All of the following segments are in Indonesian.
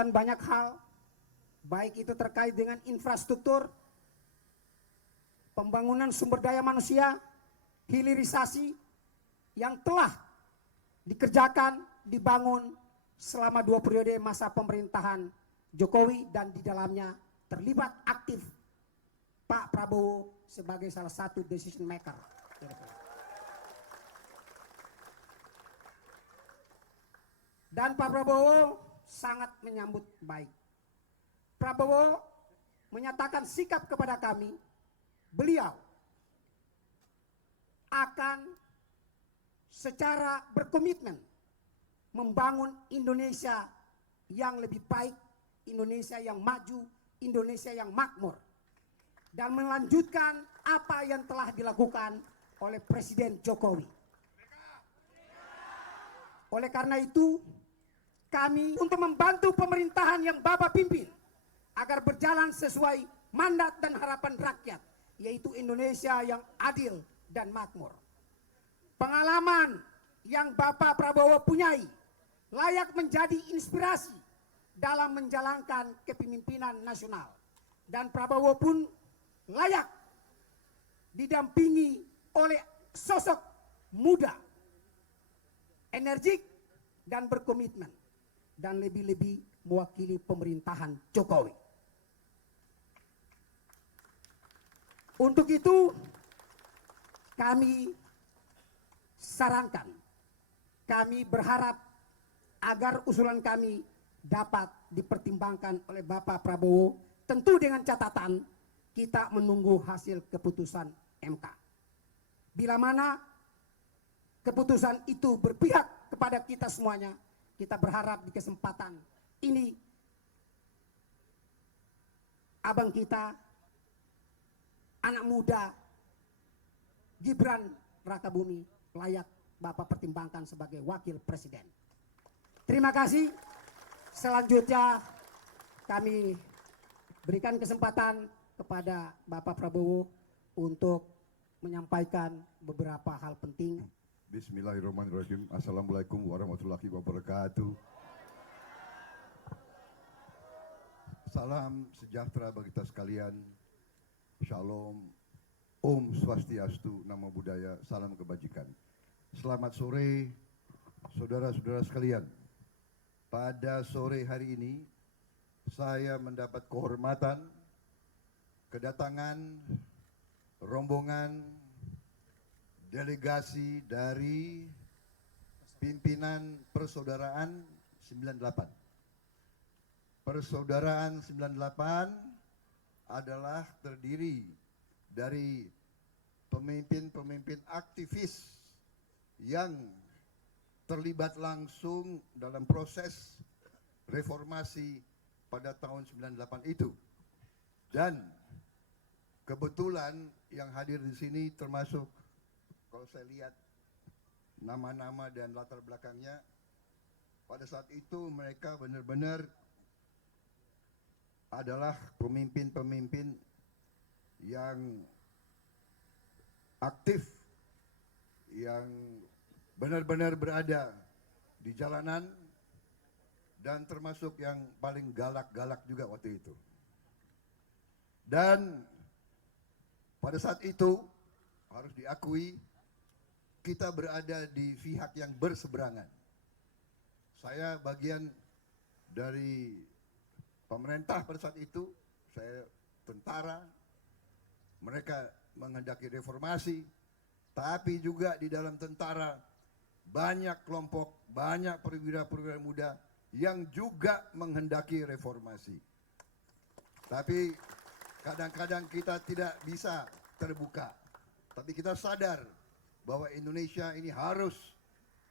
menyebutkan banyak hal, baik itu terkait dengan infrastruktur, pembangunan sumber daya manusia, hilirisasi yang telah dikerjakan, dibangun selama 2 periode masa pemerintahan Jokowi, dan di dalamnya terlibat aktif Pak Prabowo sebagai salah satu decision maker. Dan Pak Prabowo sangat menyambut baik. Prabowo menyatakan sikap kepada kami, beliau akan secara berkomitmen membangun Indonesia yang lebih baik, Indonesia yang maju, Indonesia yang makmur, dan melanjutkan apa yang telah dilakukan oleh Presiden Jokowi. Oleh karena itu, kami untuk membantu pemerintahan yang Bapak pimpin agar berjalan sesuai mandat dan harapan rakyat, yaitu Indonesia yang adil dan makmur. Pengalaman yang Bapak Prabowo punyai layak menjadi inspirasi dalam menjalankan kepemimpinan nasional, dan Prabowo pun layak didampingi oleh sosok muda, energik dan berkomitmen, dan lebih-lebih mewakili pemerintahan Jokowi. Untuk itu kami sarankan, kami berharap agar usulan kami dapat dipertimbangkan oleh Bapak Prabowo, tentu dengan catatan kita menunggu hasil keputusan MK. Bila mana keputusan itu berpihak kepada kita semuanya, kita berharap di kesempatan ini abang kita, anak muda Gibran Rakabumi, layak Bapak pertimbangkan sebagai wakil presiden. Terima kasih. Selanjutnya kami berikan kesempatan kepada Bapak Prabowo untuk menyampaikan beberapa hal penting. Bismillahirrahmanirrahim. Assalamualaikum warahmatullahi wabarakatuh. Salam sejahtera bagi kita sekalian. Shalom, Om Swastiastu, Namo Buddhaya, salam kebajikan. Selamat sore, saudara-saudara sekalian. Pada sore hari ini, saya mendapat kehormatan kedatangan rombongan delegasi dari pimpinan Persaudaraan 98. Persaudaraan 98 adalah terdiri dari pemimpin-pemimpin aktivis yang terlibat langsung dalam proses reformasi pada tahun 98 itu. Dan kebetulan yang hadir di sini termasuk, kalau saya lihat nama-nama dan latar belakangnya, pada saat itu mereka benar-benar adalah pemimpin-pemimpin yang aktif, yang benar-benar berada di jalanan, dan termasuk yang paling galak-galak juga waktu itu. Dan pada saat itu harus diakui, kita berada di pihak yang berseberangan. Saya bagian dari pemerintah pada saat itu, saya tentara, mereka menghendaki reformasi, tapi juga di dalam tentara banyak kelompok, banyak perwira-perwira muda yang juga menghendaki reformasi. Tapi kadang-kadang kita tidak bisa terbuka. Tapi kita sadar bahwa Indonesia ini harus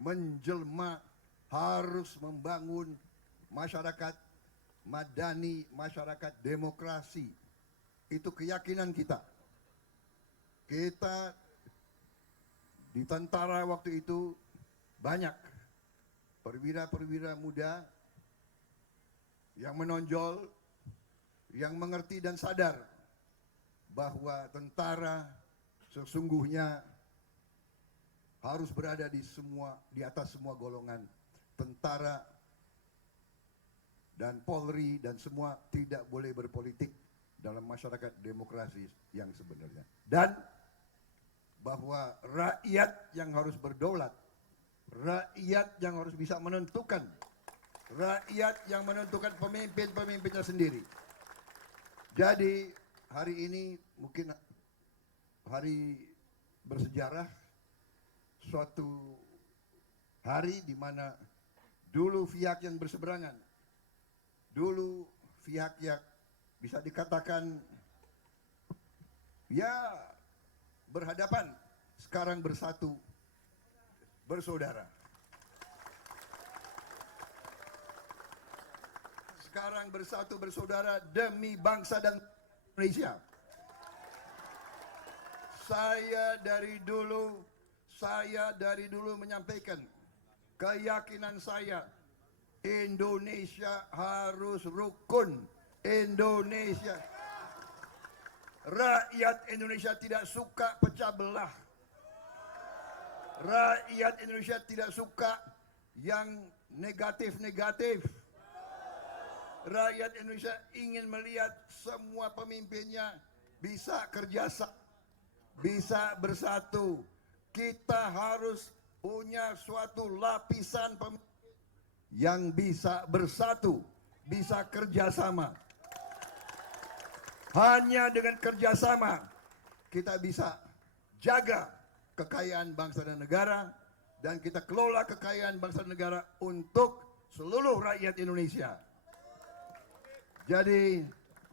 menjelma, harus membangun masyarakat madani, masyarakat demokrasi. Itu keyakinan kita. Kita di tentara waktu itu banyak perwira-perwira muda yang menonjol, yang mengerti dan sadar bahwa tentara sesungguhnya harus berada di atas semua golongan. Tentara dan Polri dan semua tidak boleh berpolitik dalam masyarakat demokrasi yang sebenarnya. Dan bahwa rakyat yang harus berdaulat, rakyat yang harus bisa menentukan, rakyat yang menentukan pemimpin-pemimpinnya sendiri. Jadi hari ini mungkin hari bersejarah, suatu hari di mana dulu pihak yang berseberangan, dulu pihak yang bisa dikatakan ya berhadapan, sekarang bersatu, bersaudara. Sekarang bersatu bersaudara demi bangsa dan Indonesia. Saya dari dulu menyampaikan keyakinan saya, Indonesia harus rukun. Indonesia, rakyat Indonesia tidak suka pecah belah. Rakyat Indonesia tidak suka yang negatif-negatif. Rakyat Indonesia ingin melihat semua pemimpinnya bisa kerjasama, bisa bersatu. Kita harus punya suatu lapisan pemimpin yang bisa bersatu, bisa kerjasama. Hanya dengan kerjasama kita bisa jaga kekayaan bangsa dan negara, dan kita kelola kekayaan bangsa dan negara untuk seluruh rakyat Indonesia. Jadi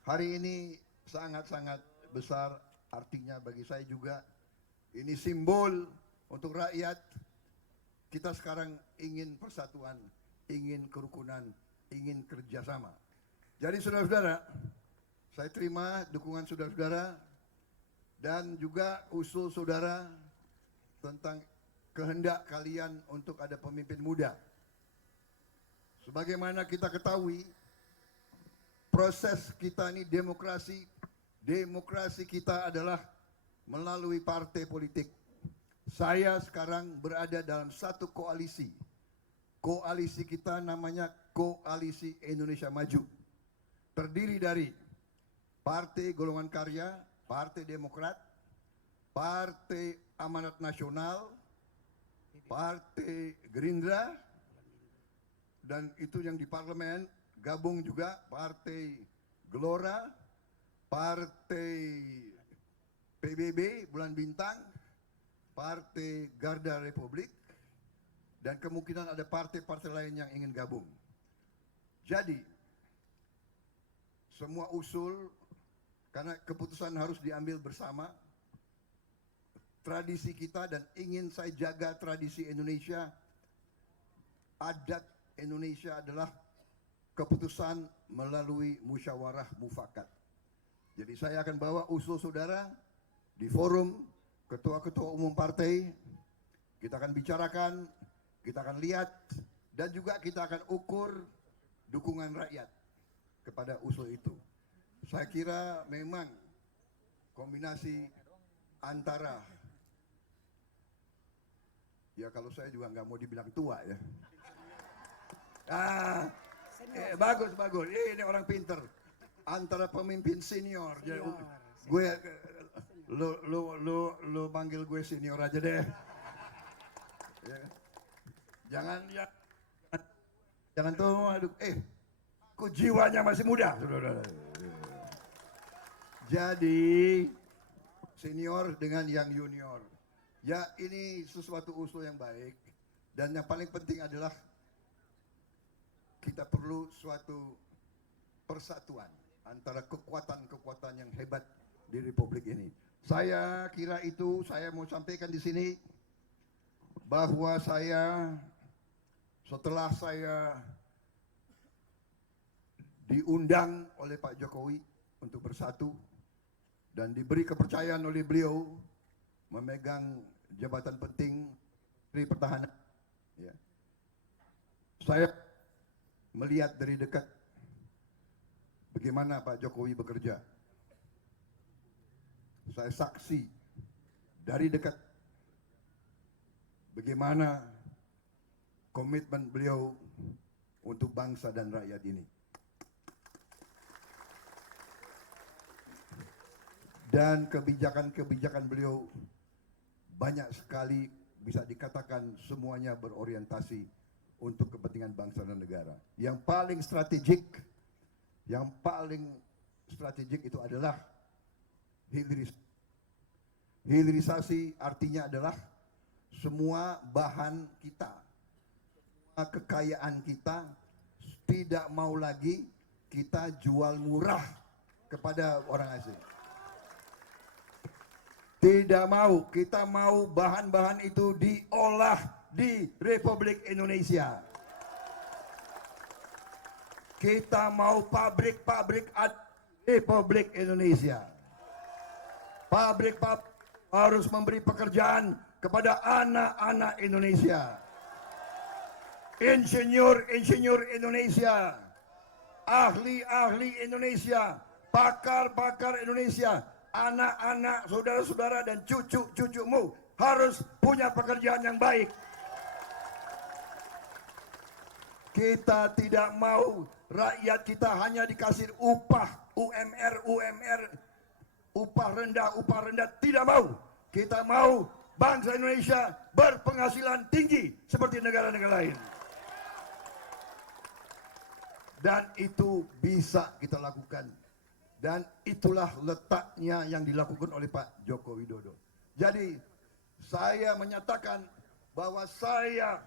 hari ini sangat-sangat besar artinya bagi saya juga. Ini simbol untuk rakyat. Kita sekarang ingin persatuan, ingin kerukunan, ingin kerjasama. Jadi saudara-saudara, saya terima dukungan saudara-saudara dan juga usul saudara tentang kehendak kalian untuk ada pemimpin muda. Sebagaimana kita ketahui, proses kita ini demokrasi. Demokrasi kita adalah melalui partai politik. Saya sekarang berada dalam satu koalisi. Koalisi kita namanya Koalisi Indonesia Maju. Terdiri dari Partai Golongan Karya, Partai Demokrat, Partai Amanat Nasional, Partai Gerindra, dan itu yang di parlemen, gabung juga Partai Gelora, Partai PBB Bulan Bintang, Partai Garda Republik, dan kemungkinan ada partai-partai lain yang ingin gabung. Jadi semua usul, karena keputusan harus diambil bersama, tradisi kita, dan ingin saya jaga tradisi Indonesia. Adat Indonesia adalah keputusan melalui musyawarah mufakat. Jadi saya akan bawa usul saudara di forum ketua-ketua umum partai. Kita akan bicarakan, kita akan lihat, dan juga kita akan ukur dukungan rakyat kepada usul itu. Saya kira memang kombinasi antara, ya kalau saya juga nggak mau dibilang tua ya. Bagus. Ini orang pinter. Antara pemimpin senior. Jadi, gue, lu panggil gue senior aja deh. Ya. Jangan tuh, aduh, kok jiwanya masih muda. Jadi senior dengan yang junior. Ya, ini sesuatu usul yang baik, dan yang paling penting adalah kita perlu suatu persatuan antara kekuatan-kekuatan yang hebat di Republik ini. Saya kira itu saya mau sampaikan di sini, bahwa saya setelah saya diundang oleh Pak Jokowi untuk bersatu dan diberi kepercayaan oleh beliau memegang jabatan penting di pertahanan, ya. Saya melihat dari dekat bagaimana Pak Jokowi bekerja. Saya saksi dari dekat bagaimana komitmen beliau untuk bangsa dan rakyat ini. Dan kebijakan-kebijakan beliau banyak sekali, bisa dikatakan semuanya berorientasi untuk kepentingan bangsa dan negara. Yang paling strategik itu adalah hilirisasi. Artinya adalah semua bahan kita, semua kekayaan kita tidak mau lagi kita jual murah kepada orang asing. Tidak mau, kita mau bahan-bahan itu diolah di Republik Indonesia. Kita mau pabrik-pabrik Republik Indonesia. Pabrik-pabrik harus memberi pekerjaan kepada anak-anak Indonesia. Insinyur-insinyur Indonesia, ahli-ahli Indonesia, pakar-pakar Indonesia, anak-anak, saudara-saudara dan cucu-cucumu harus punya pekerjaan yang baik. Kita tidak mau rakyat kita hanya dikasih upah UMR, upah rendah, tidak mau. Kita mau bangsa Indonesia berpenghasilan tinggi seperti negara-negara lain. Dan itu bisa kita lakukan. Dan itulah letaknya yang dilakukan oleh Pak Joko Widodo. Jadi saya menyatakan bahwa saya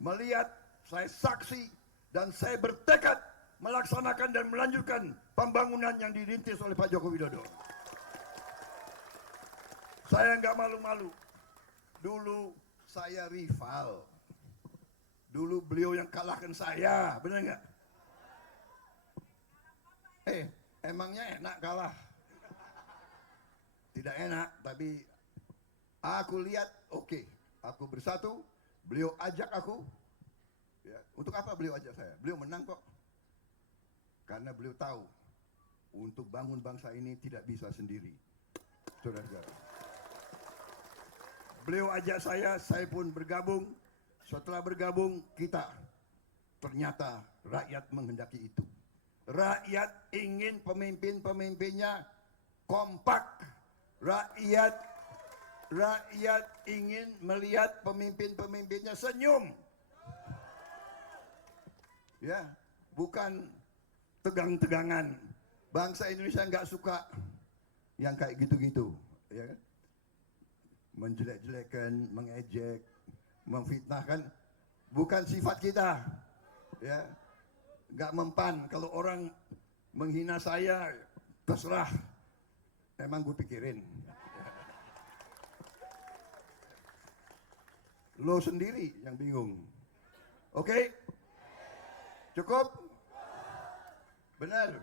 melihat, saya saksi, dan saya bertekad melaksanakan dan melanjutkan pembangunan yang dirintis oleh Pak Joko Widodo. Saya nggak malu-malu. Dulu saya rival. Dulu beliau yang kalahkan saya, benar nggak? Emangnya enak kalah? Tidak enak, tapi aku lihat, oke, aku bersatu, beliau ajak aku. Ya, untuk apa beliau ajak saya? Beliau menang kok. Karena beliau tahu, untuk bangun bangsa ini tidak bisa sendiri. Saudara-saudara. Beliau ajak saya pun bergabung. Setelah bergabung, kita ternyata rakyat menghendaki itu. Rakyat ingin pemimpin-pemimpinnya kompak. Rakyat ingin melihat pemimpin-pemimpinnya senyum. Ya, bukan tegang-tegangan. Bangsa Indonesia nggak suka yang kayak gitu-gitu, ya kan? Menjelek-jelekan, mengejek, memfitnahkan, bukan sifat kita. Ya. Nggak mempan. Kalau orang menghina saya, terserah. Emang gue pikirin. Lo sendiri yang bingung. Oke? Cukup? Benar?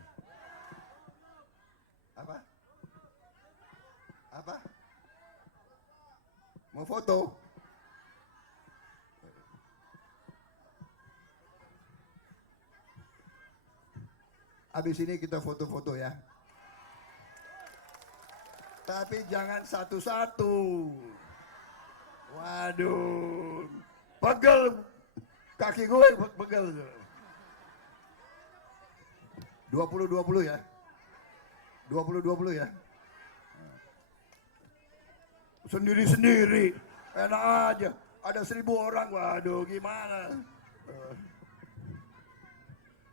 Apa? Apa? Mau foto? Habis ini kita foto-foto ya. Tapi jangan satu-satu. Waduh. Pegel. Kaki gue pegel. 20-20 ya. 20-20 ya. Sendiri-sendiri. Enak aja. Ada 1.000 orang. Waduh, gimana?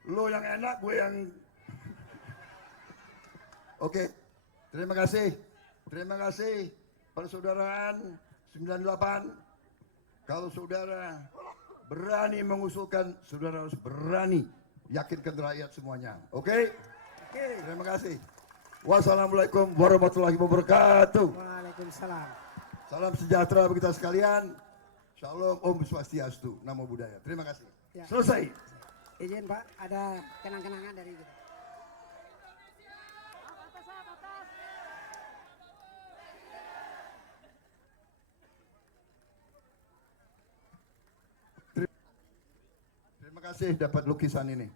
Lo yang enak, gue yang... Oke, terima kasih. Terima kasih persaudaraan 98. Kalau saudara berani mengusulkan, saudara harus berani yakinkan rakyat semuanya. Oke? Terima kasih. Wassalamualaikum warahmatullahi wabarakatuh. Waalaikumsalam. Salam sejahtera bagi kita sekalian. Shalom, Om Swastiastu, Namo Buddhaya. Terima kasih. Ya. Selesai. Izin Pak, ada kenang-kenangan dari kita. Terima kasih dapat lukisan ini.